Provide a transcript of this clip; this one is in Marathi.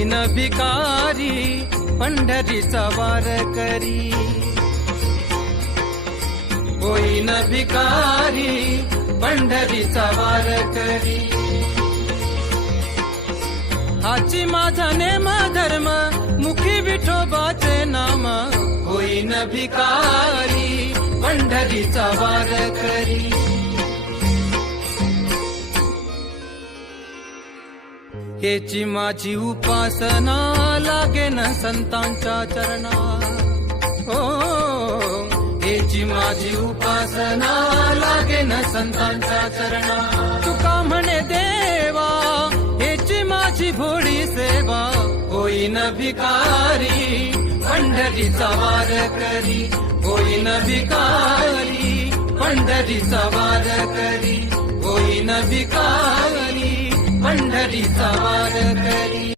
होईन भिकारी पंढरीचा वार करी, होईन भिकारी पंढरीचा वार करी. हाची माझा नेम धर्म मुखी विठोबाचे नाम, होईन भिकारी पंढरीचा वार करी. हेची माझी उपासना लागेन संतांच्या चरणा, हो हेची माझी उपासना लागेन संतांच्या चरणा. तुका म्हणे देवा हेची माझी भोळी सेवा, होईन भिकारी पंढरीचा वार करी, होईन भिकारी पंढरीचा वार करी, होईन भिकारी पंढरीचा वार करी.